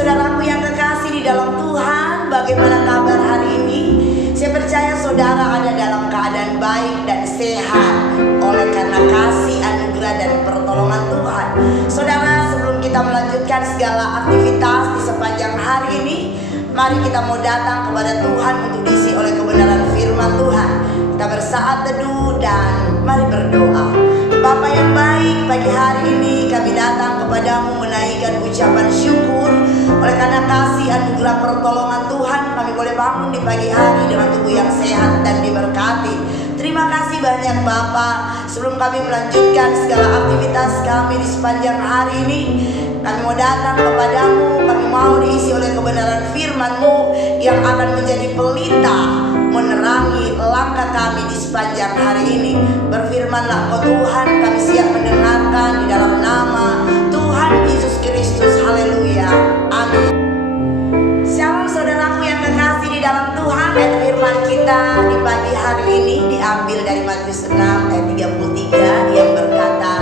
Saudaraku yang kekasih di dalam Tuhan, bagaimana kabar hari ini? Saya percaya saudara ada dalam keadaan baik dan sehat oleh karena kasih, anugerah dan pertolongan Tuhan. Saudara, sebelum kita melanjutkan segala aktivitas di sepanjang hari ini, mari kita mau datang kepada Tuhan untuk diisi oleh kebenaran firman Tuhan. Kita bersaat teduh dan mari berdoa. Bapa yang baik, pagi hari ini kami datang kepadamu menaikkan ucapan syukur. Oleh karena kasih, anugerah, pertolongan Tuhan, kami boleh bangun di pagi hari dengan tubuh yang sehat dan diberkati. Terima kasih banyak Bapa. Sebelum kami melanjutkan segala aktivitas kami di sepanjang hari ini, kami mau datang kepadamu. Kami mau diisi oleh kebenaran firman-Mu yang akan menjadi pelita menerangi langkah kami di sepanjang hari ini. Berfirmanlah Kau Tuhan, kami siap mendengarkan di dalam nama Tuhan Yesus Kristus. Haleluya, amin. Shalom saudaraku yang kekasih di dalam Tuhan. Ayat firman kita di pagi hari ini diambil dari Matius 6 ayat 33 yang berkata,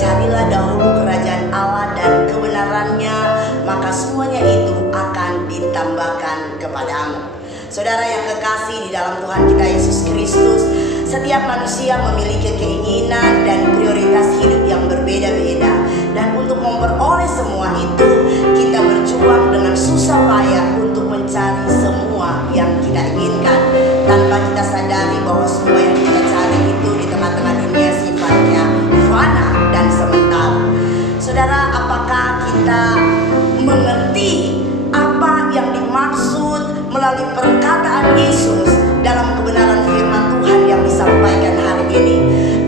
carilah dahulu kerajaan Allah dan kebenarannya, maka semuanya itu akan ditambahkan kepadamu. Saudara yang kekasih di dalam Tuhan kita Yesus Kristus, setiap manusia memiliki keinginan dan prioritas hidup yang berbeda-beda. Dan untuk memperoleh semua itu, kita berjuang dengan susah payah untuk mencari semua yang kita inginkan, tanpa kita sadari bahwa semua yang kita cari itu di tengah-tengah dunia sifatnya fana dan sementara. Saudara, apakah kita mengerti apa yang dimaksud melalui perkataan Yesus dalam kebenaran firman Tuhan yang disampaikan hari ini?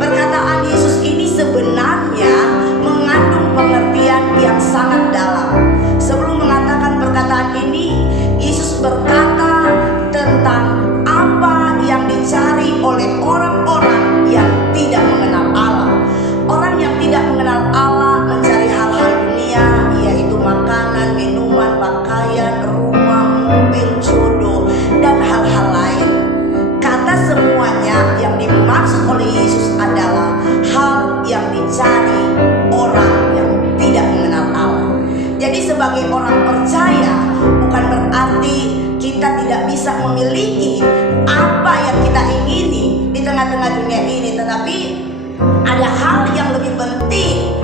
Perkataan Yesus ini sebenarnya mengandung pengertian yang sangat dalam. Sebelum mengatakan perkataan ini, Yesus berkata tentang apa yang dicari oleh orang-orang yang tidak mengenal Allah. Orang yang tidak mengenal Allah mencari hal-hal dunia, yaitu makanan, minuman, pakaian, rumah, mobil, jodoh, dan hal-hal lain. Kata semuanya yang dimaksud oleh Yesus adalah hal yang dicari orang yang tidak mengenal Allah. Jadi sebagai orang percaya, bukan berarti kita tidak bisa memiliki apa yang kita ingini di tengah-tengah dunia ini, tetapi ada hal yang lebih penting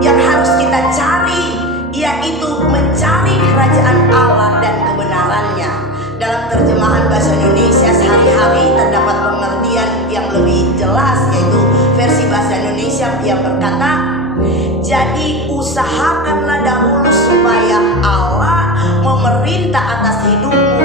yang harus kita cari, yaitu mencari kerajaan Allah dan kebenarannya. Dalam terjemahan bahasa Indonesia sehari-hari terdapat pengertian yang lebih jelas, yaitu versi bahasa Indonesia yang berkata, jadi usahakanlah dahulu supaya Allah memerintah atas hidupmu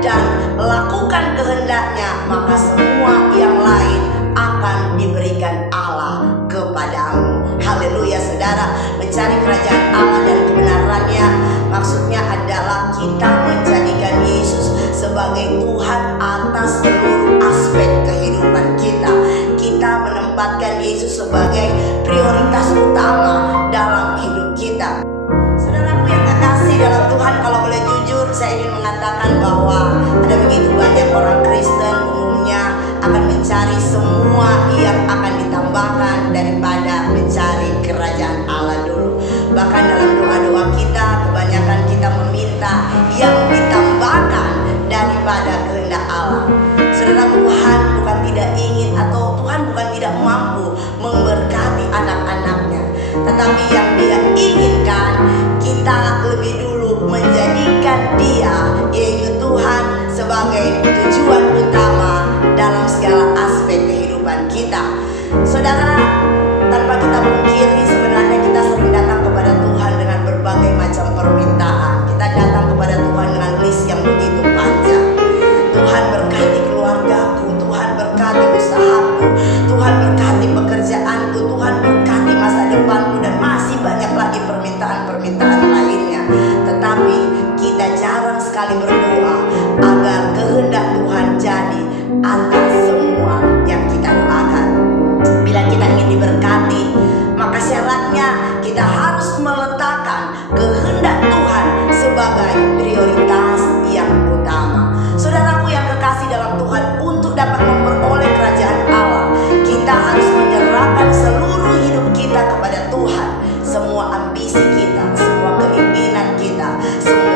dan lakukan kehendaknya, maka semua yang lain akan diberikan Allah kepadamu. Haleluya saudara. Mencari kerajaan Allah dan kebenarannya maksudnya adalah kita menjadikan Yesus sebagai Tuhan atas seluruh aspek kehidupan kita. Kita menempatkan Yesus sebagai prioritas utama dalam hidup kita. Saudaraku yang kekasih dalam Tuhan, kalau boleh jujur, saya ingin mengatakan bahwa ada begitu banyak orang Kristen umumnya akan mencari semua yang akan ditambahkan daripada mencari kerajaan Allah dulu. Bahkan dalam doa-doa kita, kebanyakan kita meminta yang ditambahkan daripada kehendak Allah. Saudara, Tuhan bukan tidak ingin atau Tuhan bukan tidak mampu memberkati anak-anaknya, tetapi yang Dia inginkan kita lebih dulu menjadikan Dia, yaitu Tuhan, sebagai tujuan utama dalam segala aspek kehidupan kita. Saudara, tanpa kita pungkiri, sebenarnya kita sering datang kepada Tuhan dengan berbagai macam permintaan. Kita datang kepada Tuhan dengan list yang begitu panjang. Tuhan berkati keluargaku, Tuhan berkati usahaku, Tuhan berkati pekerjaanku, Tuhan berkati masa depanku, dan masih banyak lagi permintaan-permintaan lainnya. Tetapi kita jarang sekali berdoa agar kehendak Tuhan jadi atas semua yang kita doakan. Bila kita ingin diberkati, maka syaratnya kita harus meletakkan kehendak Tuhan sebagai prioritas yang utama. Saudaraku yang kekasih dalam Tuhan, untuk dapat memperoleh kerajaan Allah, kita harus menyerahkan seluruh hidup kita kepada Tuhan. Semua ambisi kita, semua keinginan kita, semua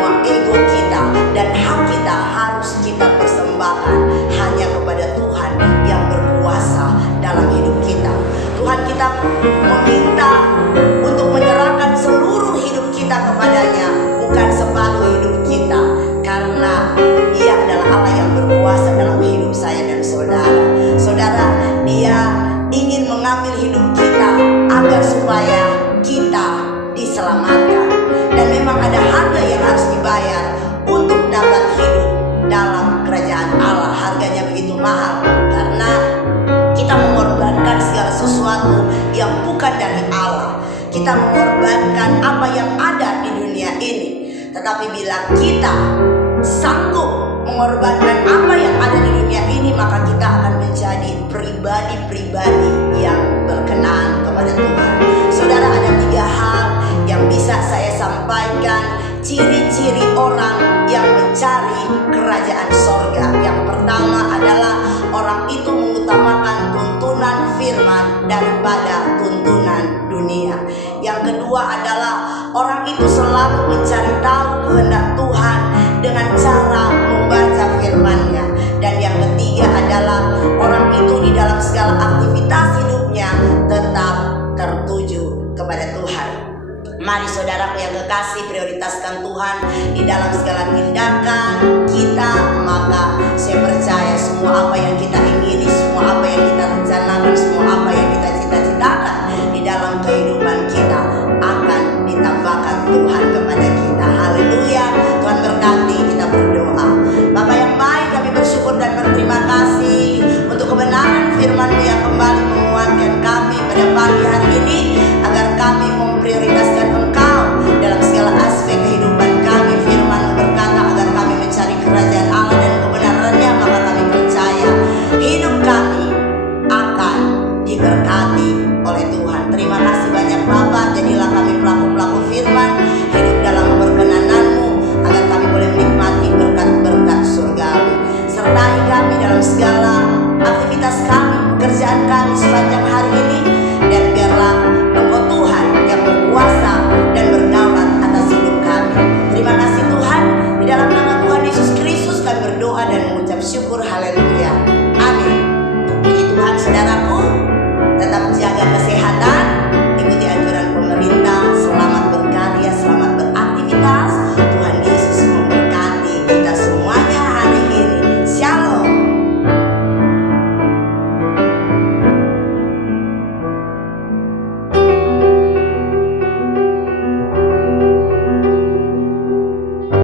kita mengorbankan apa yang ada di dunia ini. Tetapi bila kita sanggup mengorbankan apa yang ada di dunia ini, maka kita akan menjadi pribadi-pribadi yang berkenan kepada Tuhan. Saudara, ada 3 hal yang bisa saya sampaikan, ciri-ciri orang yang mencari kerajaan sorga. Yang pertama adalah orang itu mengutamakan tuntunan firman daripada tuntunan dunia. Yang kedua adalah orang itu selalu mencari tahu kehendak Tuhan dengan cara membaca firman-Nya. Dan yang ketiga adalah orang itu di dalam segala aktivitas hidupnya tetap tertuju kepada Tuhan. Mari saudaraku yang kekasih, prioritaskan Tuhan di dalam segala tindakan kita. Maka saya percaya semua apa yang kita ingini, semua apa yang kita rencanakan, semua apa yang kita cita-citakan di dalam kehidupan kita akan ditambahkan Tuhan kepada kita. Haleluya. Tuhan berkati. Kita berdoa. Bapa yang baik, kami bersyukur dan berterima kasih untuk kebenaran firman-Mu yang kembali menguatkan kami pada pagi hari ini, agar kami memprioritaskan Engkau dalam segala aspek kehidupan kami. Firman-Mu berkata agar kami mencari kerajaan Allah dan kebenarannya, maka kami percaya hidup kami akan diberkati oleh Tuhan. Terima kasih banyak Bapa. Jadilah kami pelaku-pelaku